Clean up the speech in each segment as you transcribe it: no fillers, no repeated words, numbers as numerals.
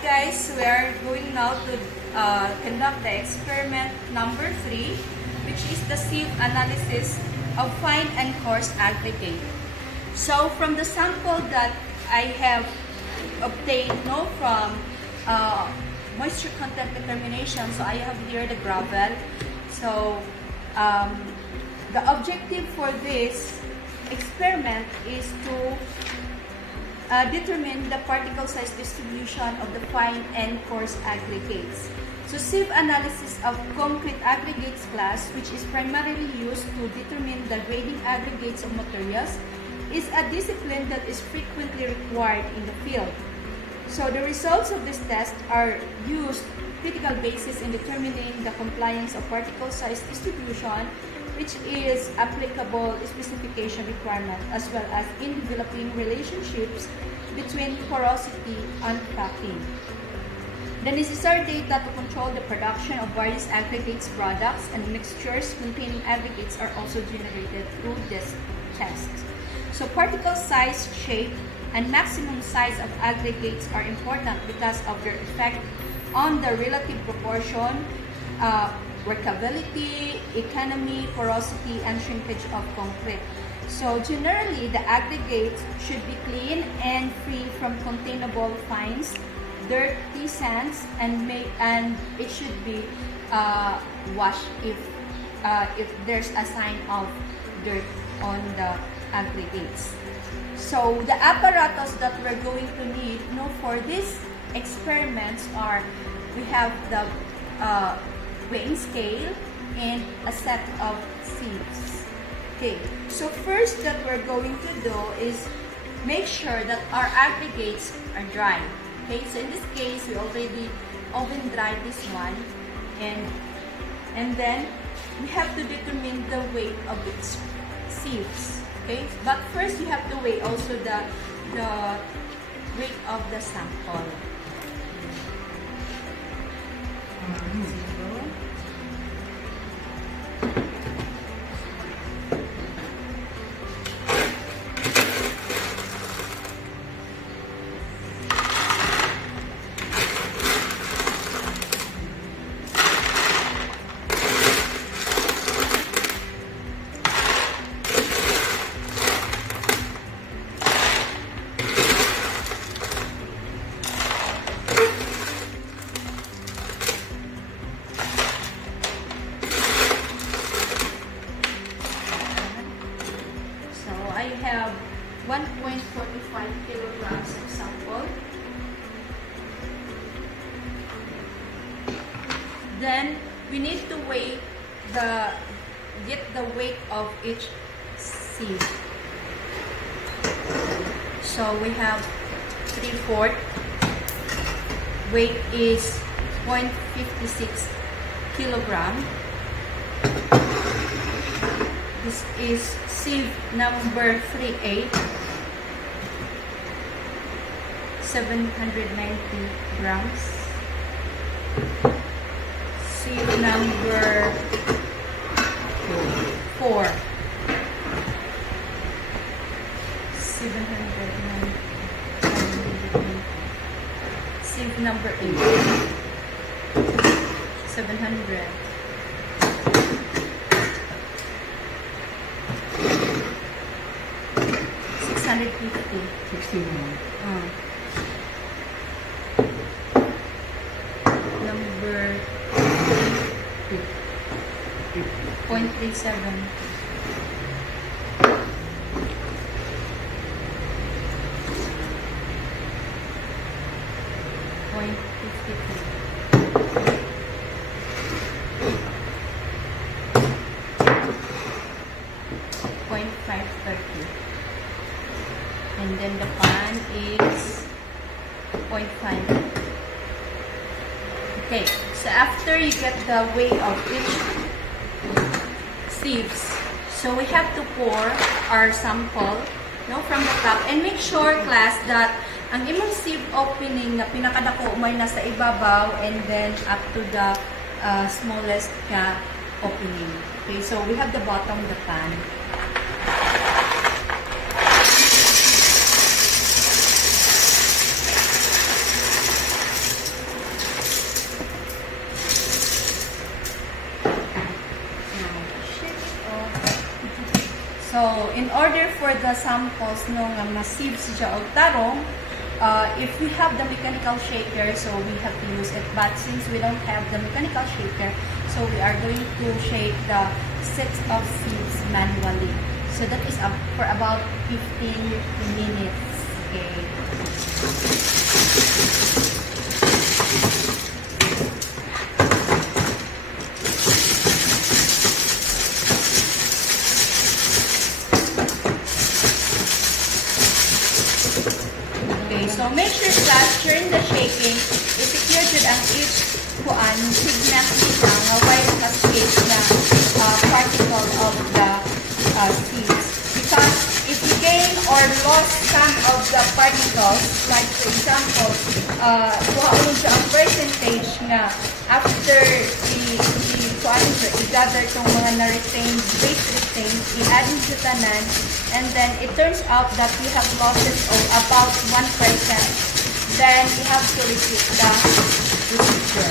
Alright guys, we are going now to conduct the experiment number 3, which is the sieve analysis of fine and coarse aggregate. So from the sample that I have obtained from moisture content determination, so I have here the gravel. So the objective for this experiment is to determine the particle size distribution of the fine and coarse aggregates. So sieve analysis of concrete aggregates class, which is primarily used to determine the grading aggregates of materials, is a discipline that is frequently required in the field. So the results of this test are used critical basis in determining the compliance of particle size distribution, which is applicable specification requirement, as well as in developing relationships between porosity and cracking. The necessary data to control the production of various aggregates products and mixtures containing aggregates are also generated through this test. So particle size, shape, and maximum size of aggregates are important because of their effect on the relative proportion, workability, economy, porosity, and shrinkage of concrete. So generally, the aggregates should be clean and free from containable fines, dirty sands, and it should be washed if there's a sign of dirt on the aggregates. So the apparatus that we're going to need for these experiments are, we have the weighing scale and a set of sieves. Okay, so first that we're going to do is make sure that our aggregates are dry. Okay, so in this case, we already oven dried this one, and then we have to determine the weight of its sieves. Okay, but first you have to weigh also the weight of the sample. I have 1.45 kilograms of sample. Then we need to get the weight of each sieve. So we have 3/4. Weight is 0.56 kilogram. This is sieve number 3A, 790 grams. Sieve number 4, 790. Sieve number 8, 700. Number 0.37. And then the pan is 0.5. Okay, so after you get the weight of each sieves, so we have to pour our sample from the top, and make sure, class, that ang imong sieve opening na pinakadako may nasa ibabaw, and then up to the smallest opening. Okay, so we have the bottom of the pan. So, in order for the samples nung ma-sieve siya og tarong, if we have the mechanical shaker, so we have to use it. But since we don't have the mechanical shaker, so we are going to shake the sets of sieves manually. So that is up for about 15 minutes. Okay. So make sure that during the shaking, i-secure jud ang each kuan segment nila nga white cascade na particle of the seeds. Because if you gain or lost some of the particles, like for example, kuhaon siya ang percentage nga after i-gather itong mga na-retain, base retain, i-add nyo tanan, and then it turns out that you have losses of about 1%, then you have to repeat the procedure.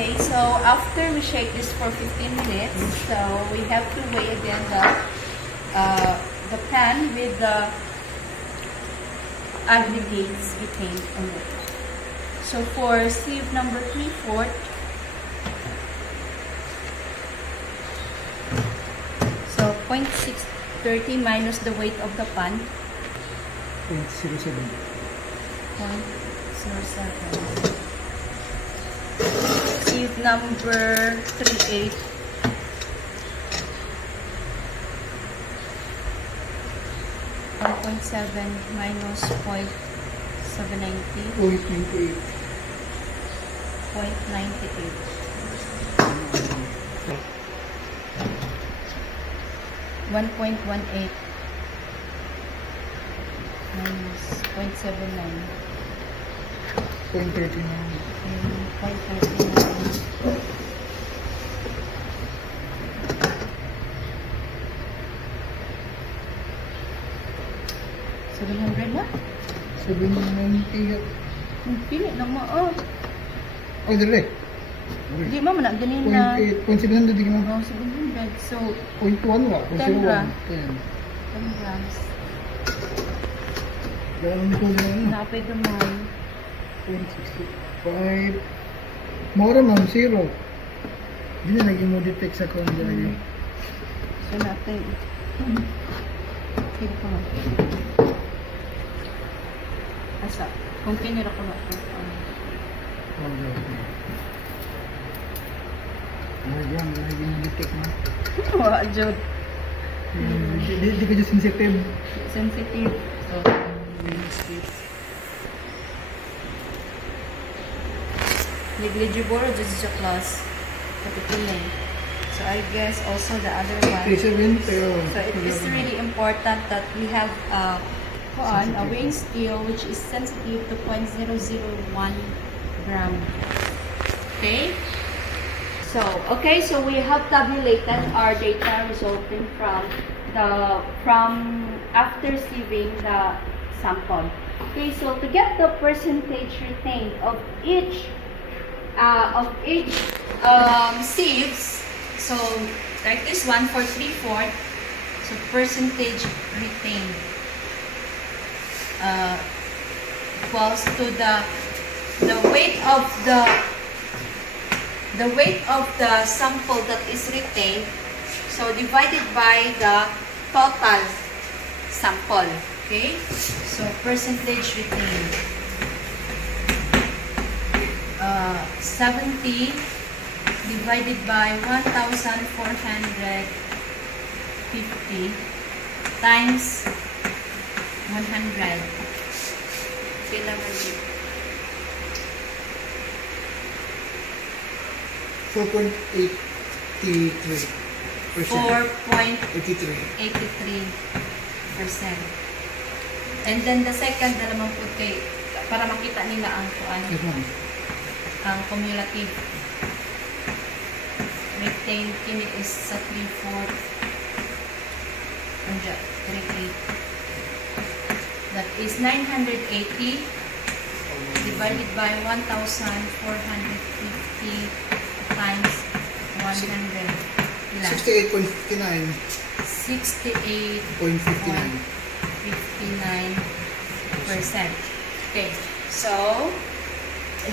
Okay, so after we shake this for 15 minutes, so we have to weigh again the pan with the aggregates retained on it. So for sieve number 3/4, so 0.630 minus the weight of the pan. 0.07. 0.07. Sieve number 3/8. 1.7 minus 0.790. 0.98. 0.98. 1.18 minus 0.79. 0.39. 0.39. 700 na? 790. Pili na mo, oh. Oh, dali. Di mo na, ganin na. 0.700 di mo. Oh, 700. So, 0.1 wa. 10 grams. 10. 10 grams. Ganun ko na. Napay gamay. 0.65. Mura ma'am, 0. Hindi na naging mo detect sa kung dyan. So, natin. Okay ko. Asa? Kung kinira ko na ito. Ayan, naging mo detect na. Wala, Jod. Hindi ka dyan sensitive. Sensitive. So, negligible or just sa class. Kapituloy. So, I guess also the other one. 37, pero... So, it is really important that we have a weighing scale which is sensitive to 0.001 gram. Okay? So we have tabulated our data resulting from after sieving the sample. Okay, so to get the percentage retained of each sieves, so like this one for 3/4, so percentage retained equals to the weight of the sample that is retained, so divided by the total sample. Okay, so percentage retained, 70 divided by 1,450 times 100. Kailan mo dito? 4.83%. And then the second na naman po kay para makita nila ang ang cumulative retained kini is sa 3/4 and 3/8. That is 980 divided by 1,450 times 100. Plus 68.59. 68.59%. Okay, so I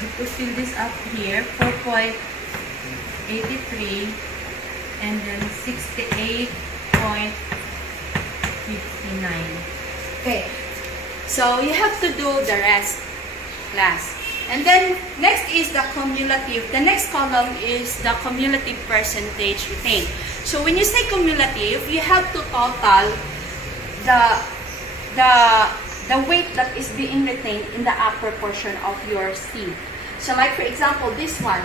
have to fill this up here. 4.83 and then 68.59. Okay, so you have to do the rest, class. And then next is the cumulative. The next column is the cumulative percentage retained. So when you say cumulative, you have to total the weight that is being retained in the upper portion of your sieve. So like for example, this one.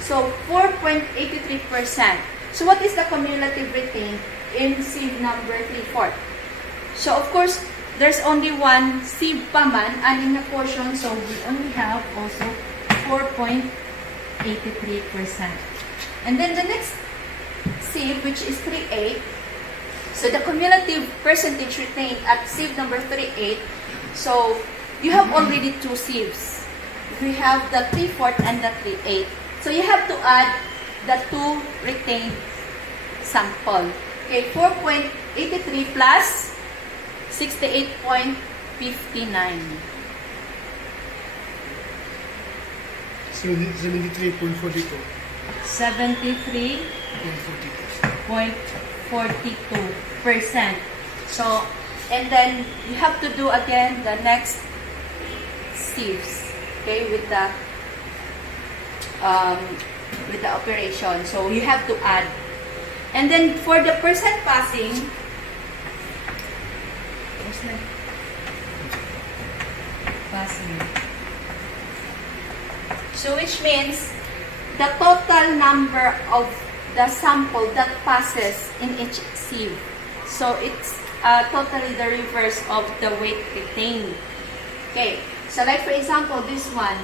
So 4.83%. So what is the cumulative retained in sieve number 3/4? So of course, there's only one sieve pa man, anim na portion, so we only have also 4.83%. And then the next sieve, which is 3/8, so the cumulative percentage retained at sieve number 3/8, so you have already two sieves. We have the 3/4 and the 3/8. So you have to add the two retained sample. Okay, 4.83 plus 68.59. 73.42. 73.42%. So, and then you have to do again the next sieves, okay, with the operation. So you have to add, and then for the percent passing. So which means the total number of the sample that passes in each sieve. So it's totally the reverse of the weight retained. Okay, so like for example this one.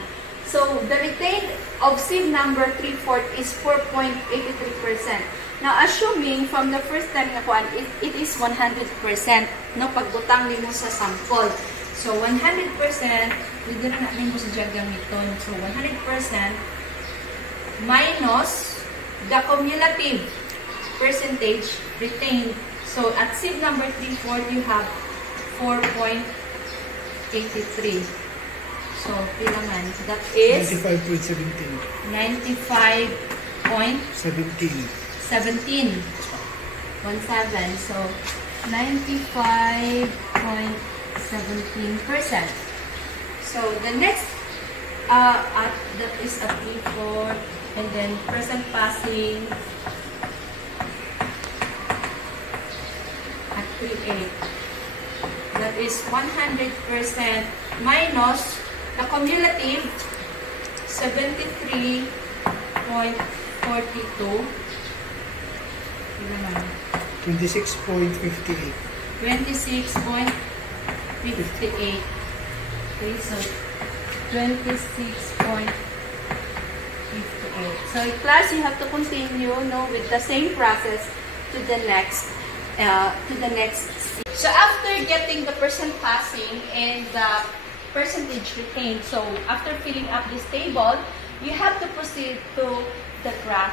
So the retained of sieve number 3/4 is 4.83%. Now, assuming from the first time na kuan, it is 100%, no, pagbutang nimo sa sample. So, 100%, pwede na natin mo sa dyan gamiton. So, 100% minus the cumulative percentage retained. So, at sieve number 3/4, you have 4.83. So, pila man? That is 95.17. 95.17. 17. So, 95.17%. So, the next that is a P4, and then percent passing at 3/8. That is 100% minus the cumulative 73.42. 26.58. 26.58. Okay, so 26.58. So class, you have to continue, with the same process to the next So after getting the percent passing and the percentage retained, so after filling up this table, you have to proceed to the graph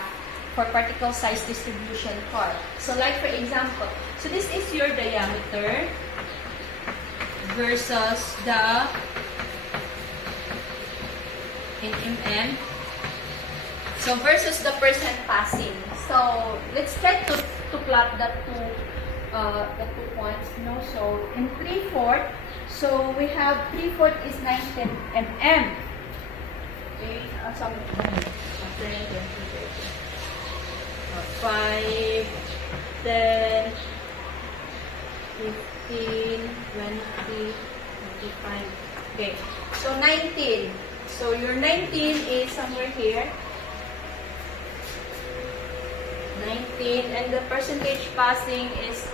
for particle size distribution part. So like for example, so this is your diameter versus the in mm. So versus the percent passing. So let's try to plot the two points. So in 3/4, so we have 3/4 is 19 mm. Okay, 5, 10, 15, 20, 25. Okay, so 19. So your 19 is somewhere here. 19, and the percentage passing is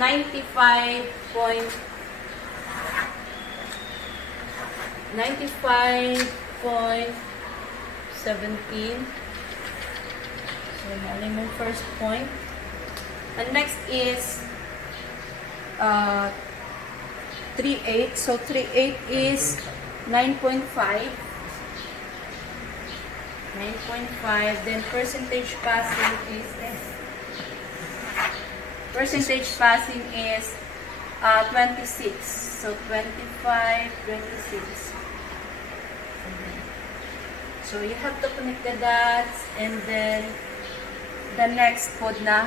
95.17. So, nalim yung first point. And next is 3/8. So, 3/8 is 9.5. 9.5. Then, percentage passing is Percentage passing is 26. So 25, 26. So you have to connect the dots, and then the next put na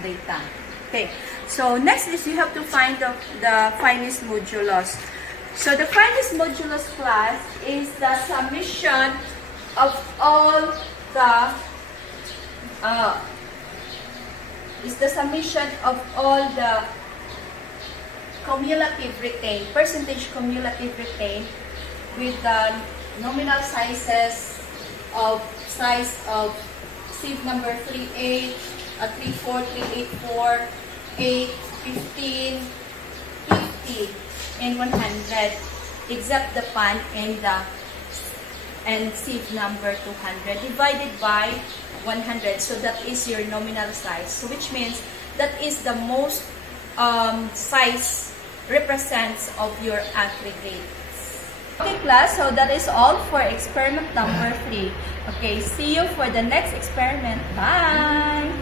data. Okay. So next is you have to find the finest modulus. So the finest modulus class is the summation of all the cumulative retained, percentage cumulative retained with the nominal sizes of sieve number 38, 34, 384, 8, 15, 50, and 100, except the pan and sieve number 200 divided by 100. So that is your nominal size. So which means that is the most size represents of your aggregates. Okay class, so that is all for experiment number 3. Okay, see you for the next experiment. Bye!